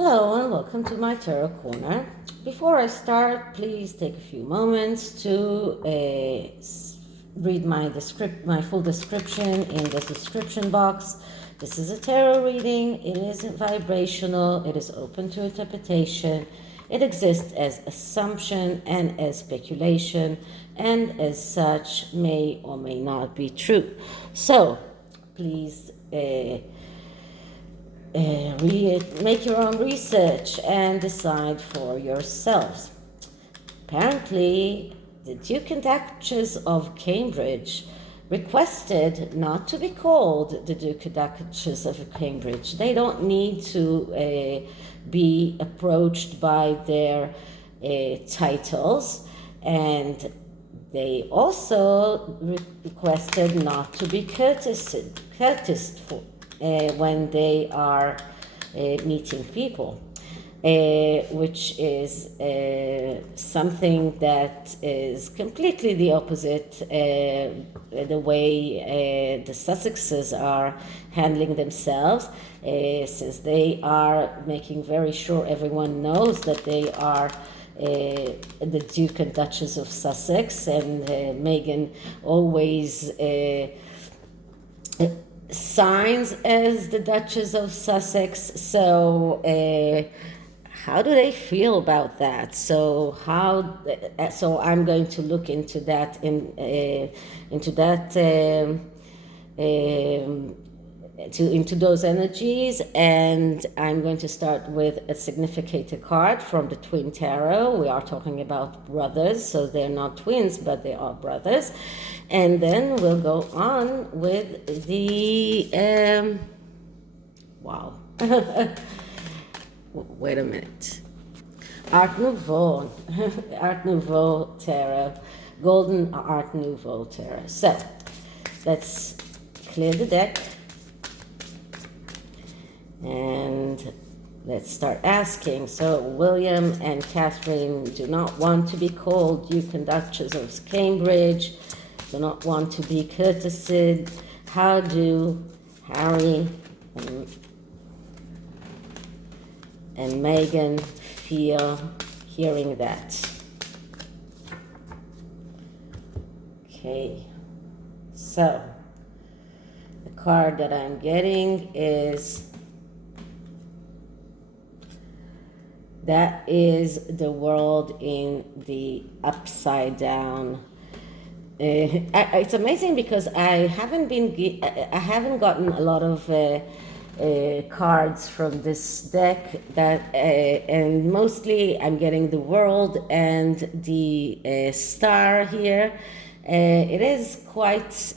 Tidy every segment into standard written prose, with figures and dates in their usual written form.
Hello and welcome to my tarot corner. Before I start, please take a few moments to read my full description in the description box. This is a tarot reading. It is vibrational. It is open to interpretation. It exists as assumption and as speculation, and as such may or may not be true. So please make your own research and decide for yourselves. Apparently, the Duke and Duchess of Cambridge requested not to be called the Duke and Duchess of Cambridge. They don't need to be approached by their titles, and they also requested not to be courtesed for when they are meeting people, which is something that is completely the opposite the way the Sussexes are handling themselves, since they are making very sure everyone knows that they are the Duke and Duchess of Sussex, and Meghan always signs as the Duchess of Sussex. So how do they feel about that? So I'm going to look into that into those energies, and I'm going to start with a significator card from the Twin Tarot. We are talking about brothers, so they're not twins, but they are brothers. And then we'll go on with the wow. Wait a minute. Art Nouveau, Art Nouveau Tarot, Golden Art Nouveau Tarot. So let's clear the deck and let's start asking. So William and Catherine do not want to be called Duke and Duchess of Cambridge, do not want to be courtesied. How do Harry and Meghan feel hearing that? Okay, so the card that I'm getting is the world in the upside down. It's amazing because I haven't gotten a lot of cards from this deck, and mostly I'm getting the world and the star here. It is quite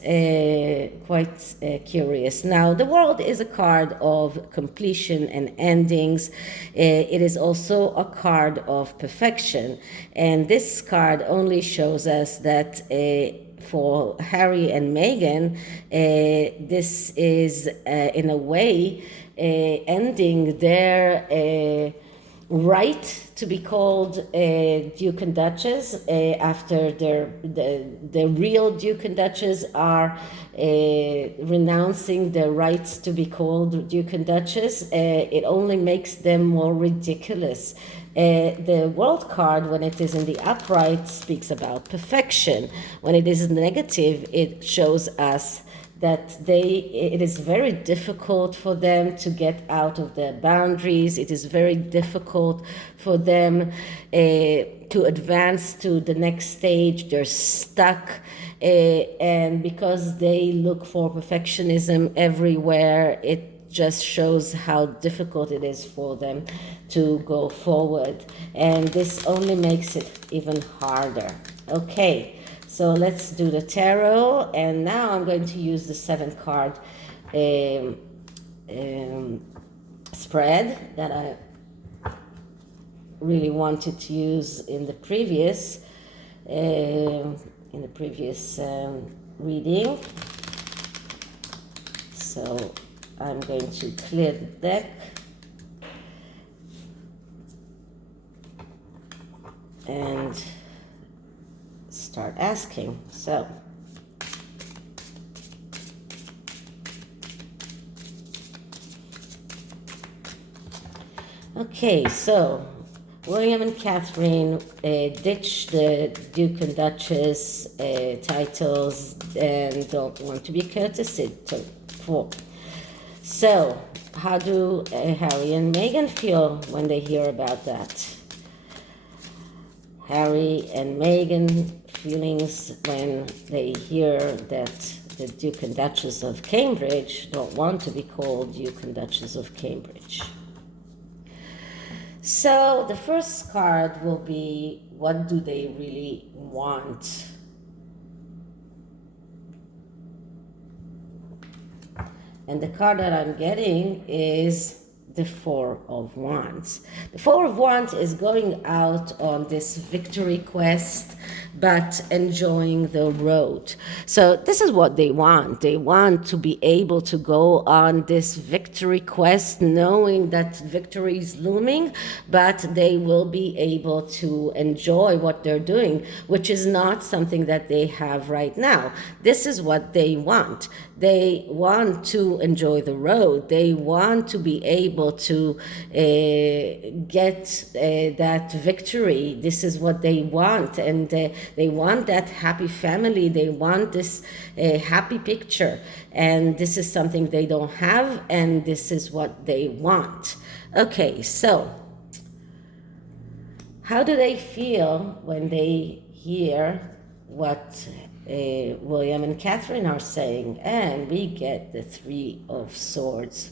curious. Now, the world is a card of completion and endings. It is also a card of perfection, and this card only shows us that for Harry and Meghan, this is in a way ending their right to be called Duke and Duchess after the real Duke and Duchess are renouncing their rights to be called Duke and Duchess. It only makes them more ridiculous. The world card, when it is in the upright, speaks about perfection. When it is negative, it shows us that it is very difficult for them to get out of their boundaries. It is very difficult for them to advance to the next stage. They're stuck, and because they look for perfectionism everywhere, it just shows how difficult it is for them to go forward. And this only makes it even harder. Okay. So let's do the tarot, and now I'm going to use the 7-card spread that I really wanted to use in the previous reading. So I'm going to clear the deck and start asking. So Okay, so William and Catherine ditched the Duke and Duchess titles and don't want to be courtesied for. So, how do Harry and Meghan feel when they hear about that? Harry and Meghan feelings when they hear that the Duke and Duchess of Cambridge don't want to be called Duke and Duchess of Cambridge. So the first card will be, what do they really want? And the card that I'm getting is the Four of Wands. The Four of Wands is going out on this victory quest, but enjoying the road. So this is what they want. They want to be able to go on this victory quest, knowing that victory is looming, but they will be able to enjoy what they're doing, which is not something that they have right now. This is what they want. They want to enjoy the road. They want to be able to get that victory. This is what they want, and they want that happy family. They want this happy picture, and this is something they don't have, and this is what they want. Okay, so how do they feel when they hear what William and Catherine are saying? And we get the Three of Swords.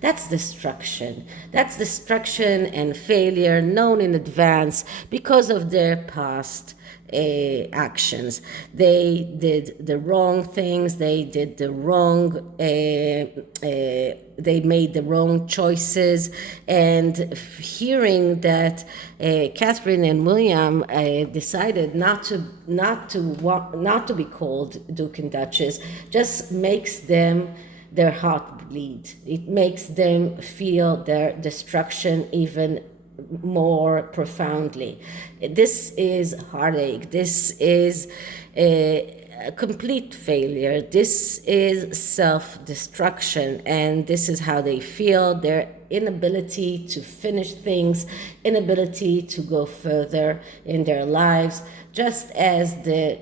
That's destruction. That's destruction and failure known in advance because of their past actions. They did the wrong things. They did the wrong they made the wrong choices, and hearing that Catherine and William decided not to be called Duke and Duchess just makes them their heart bleed. It makes them feel their destruction even more profoundly. This is heartache. This is a complete failure. This is self-destruction, and this is how they feel. Their inability to finish things, inability to go further in their lives, just as the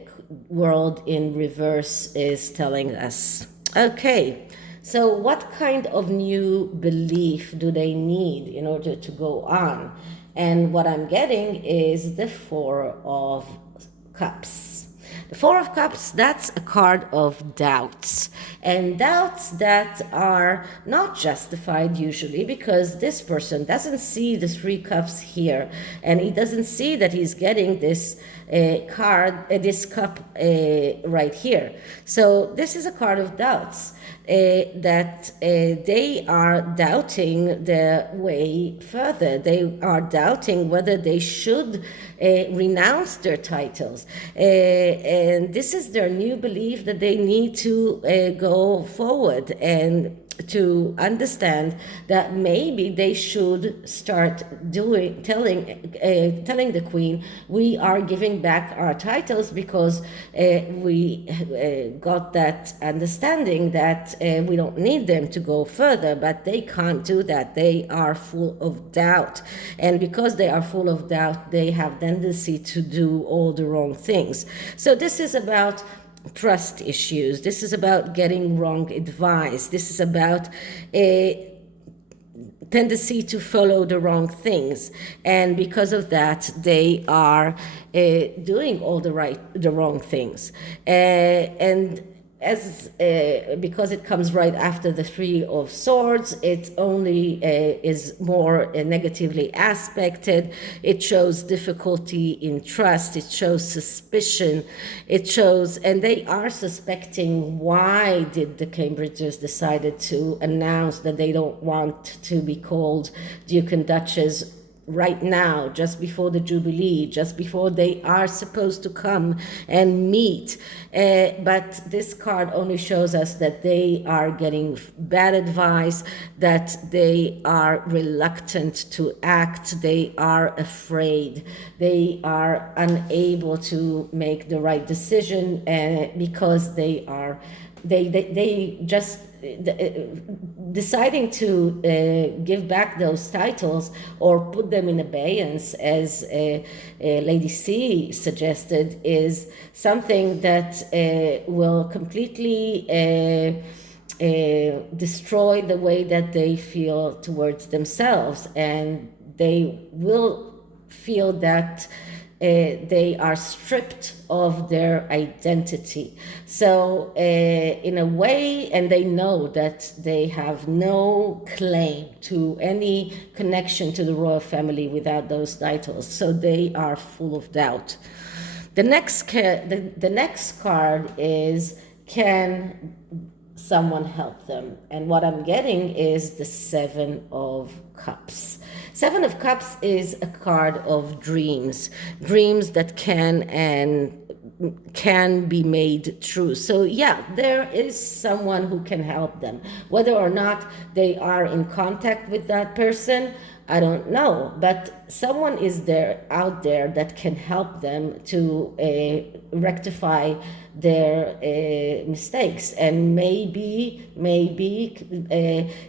world in reverse is telling us. Okay, so what kind of new belief do they need in order to go on? And what I'm getting is the Four of Cups. The Four of Cups, that's a card of doubts, and doubts that are not justified usually because this person doesn't see the Three Cups here, and he doesn't see that he's getting this this cup right here. So this is a card of doubts. That they are doubting the way further. They are doubting whether they should renounce their titles. And this is their new belief that they need to go forward and to understand that maybe they should start telling the Queen, we are giving back our titles because we got that understanding that we don't need them to go further, but they can't do that. They are full of doubt, and because they are full of doubt, they have tendency to do all the wrong things. So this is about trust issues. This is about getting wrong advice. This is about a tendency to follow the wrong things, and because of that they are doing all the wrong things, and as because it comes right after the Three of Swords, it only is more negatively aspected. It shows difficulty in trust. It shows suspicion. It shows, and they are suspecting, why did the Cambridges decided to announce that they don't want to be called Duke and Duchess right now, just before the Jubilee, just before they are supposed to come and meet. But this card only shows us that they are getting bad advice, that they are reluctant to act, they are afraid, they are unable to make the right decision because they are they just deciding to give back those titles or put them in abeyance, as Lady C suggested, is something that will completely destroy the way that they feel towards themselves, and they will feel that they are stripped of their identity. So in a way, and they know that they have no claim to any connection to the royal family without those titles, so they are full of doubt. The next card is, can someone help them? And what I'm getting is the Seven of Cups. Seven of Cups is a card of dreams that can be made true. So yeah, there is someone who can help them. Whether or not they are in contact with that person, I don't know, but someone is there out there that can help them to rectify their mistakes. And maybe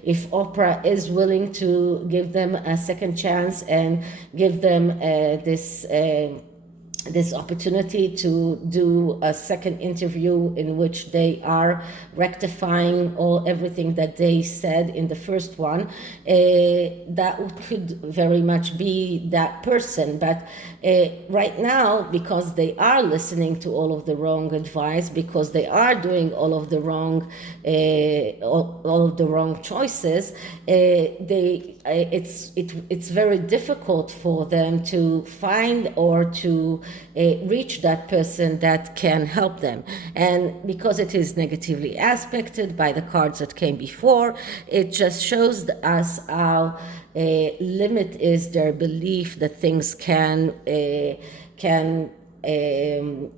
if Oprah is willing to give them a second chance and give them this opportunity to do a second interview in which they are rectifying everything that they said in the first one, that could very much be that person. But right now, because they are listening to all of the wrong advice, because they are doing all of the wrong choices, it's very difficult for them to find or to reach that person that can help them. And because it is negatively aspected by the cards that came before, it just shows us how limit is their belief that things can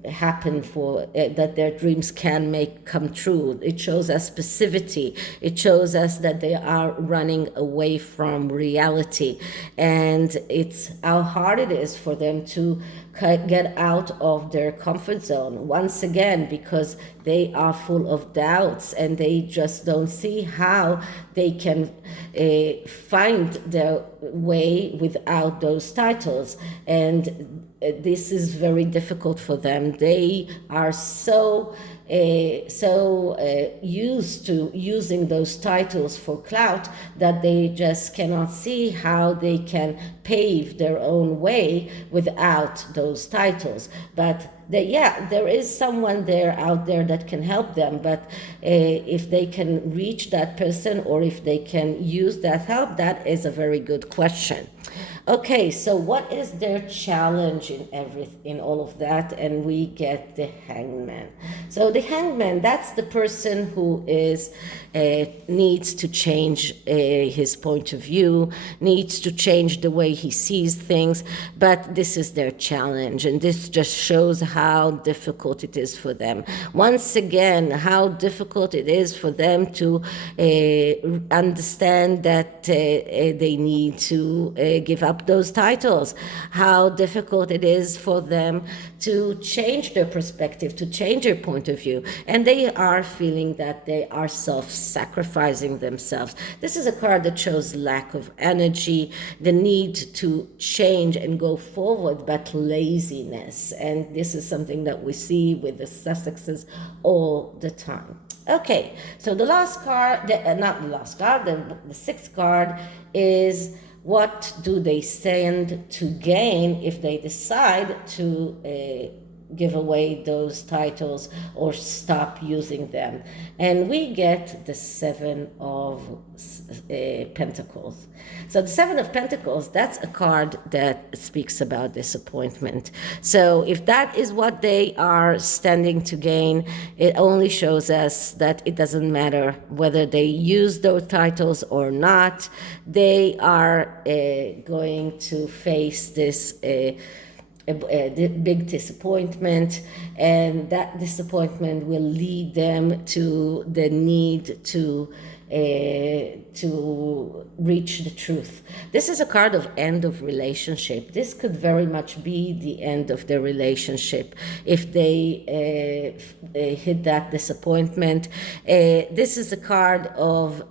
happen, for that their dreams can come true. It shows us passivity. It shows us that they are running away from reality, and it's how hard it is for them to get out of their comfort zone once again, because they are full of doubts and they just don't see how they can find their way without those titles. And this is very difficult for them. They are so used to using those titles for clout that they just cannot see how they can pave their own way without those titles. But there is someone out there that can help them, but if they can reach that person or if they can use that help, that is a very good question. Okay, so what is their challenge in all of that? And we get the hangman. So the hangman, that's the person who needs to change his point of view, needs to change the way he sees things, but this is their challenge, and this just shows how difficult it is for them. Once again, how difficult it is for them to understand that they need to give up those titles, how difficult it is for them to change their perspective, to change their point of view, and they are feeling that they are self-sacrificing themselves. This is a card that shows lack of energy, the need to change and go forward, but laziness, and this is something that we see with the Sussexes all the time. Okay, so the last card, the sixth card is, what do they stand to gain if they decide to give away those titles or stop using them? And we get the Seven of Pentacles. So the Seven of Pentacles, that's a card that speaks about disappointment. So if that is what they are standing to gain, it only shows us that it doesn't matter whether they use those titles or not. They are going to face this big disappointment, and that disappointment will lead them to the need to to reach the truth. This is a card of end of relationship. This could very much be the end of the relationship if they hit that disappointment. This is a card of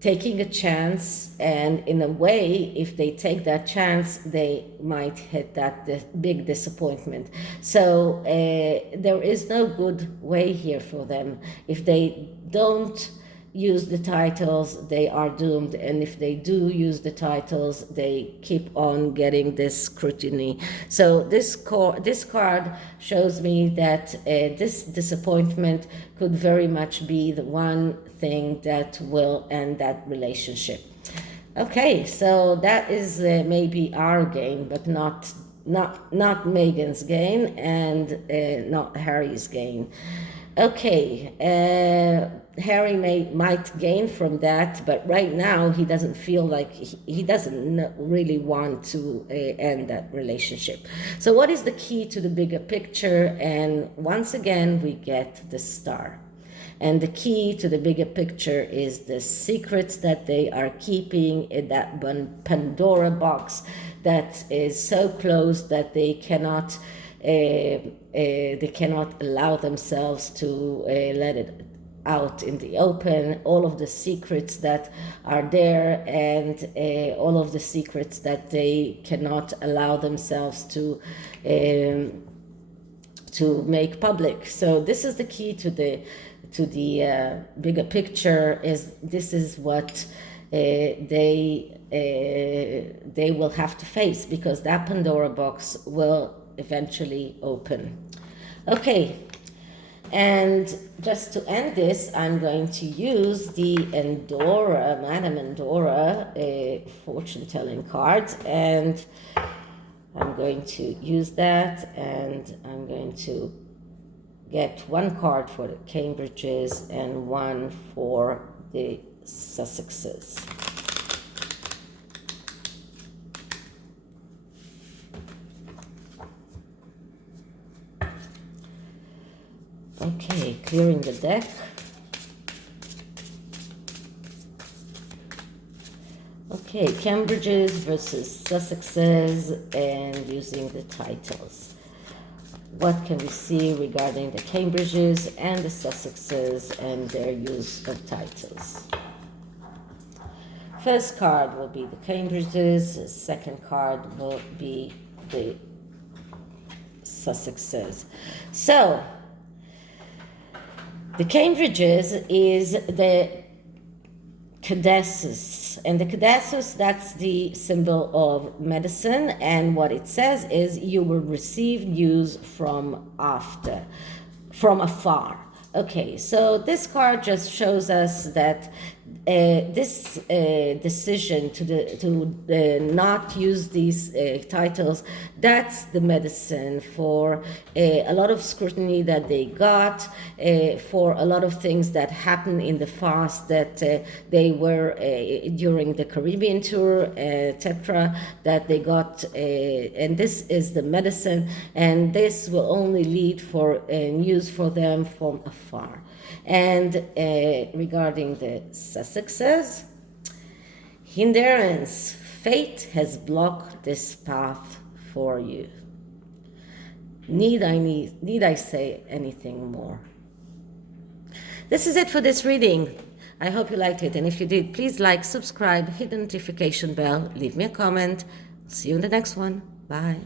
taking a chance, and in a way, if they take that chance, they might hit that big disappointment. So there is no good way here for them. If they don't use the titles, they are doomed, and if they do use the titles, they keep on getting this scrutiny. So this card shows me that this disappointment could very much be the one thing that will end that relationship. Okay, so that is maybe our gain, but not Meghan's gain, and not Harry's gain. Okay, Harry might gain from that, but right now he doesn't feel like he doesn't really want to end that relationship. So what is the key to the bigger picture? And once again, we get the star. And the key to the bigger picture is the secrets that they are keeping in that Pandora box that is so closed that they cannot allow themselves to let it out in the open. All of the secrets that are there, and all of the secrets that they cannot allow themselves to make public. So this is the key to the bigger picture. This is what they will have to face, because that Pandora box will eventually open. Okay, and just to end this, I'm going to use the Madame Endora fortune-telling cards, and I'm going to use that, and I'm going to get one card for the Cambridges and one for the Sussexes. Okay, clearing the deck. Okay, Cambridges versus Sussexes, and using the titles. What can we see regarding the Cambridges and the Sussexes and their use of titles? First card will be the Cambridges, second card will be the Sussexes. So, the Cambridges is the Caduceus, and the Caduceus, that's the symbol of medicine, and what it says is you will receive news from afar. Okay, so this card just shows us that this decision to not use these titles, that's the medicine for a lot of scrutiny that they got, for a lot of things that happened in the past that they were during the Caribbean tour, etc., that they got, and this is the medicine, and this will only lead for news for them from afar. And regarding the Sussexes, hindrance, fate has blocked this path for you. Need I say anything more? This is it for this reading. I hope you liked it, and if you did, please like, subscribe, hit the notification bell, leave me a comment. See you in the next one. Bye.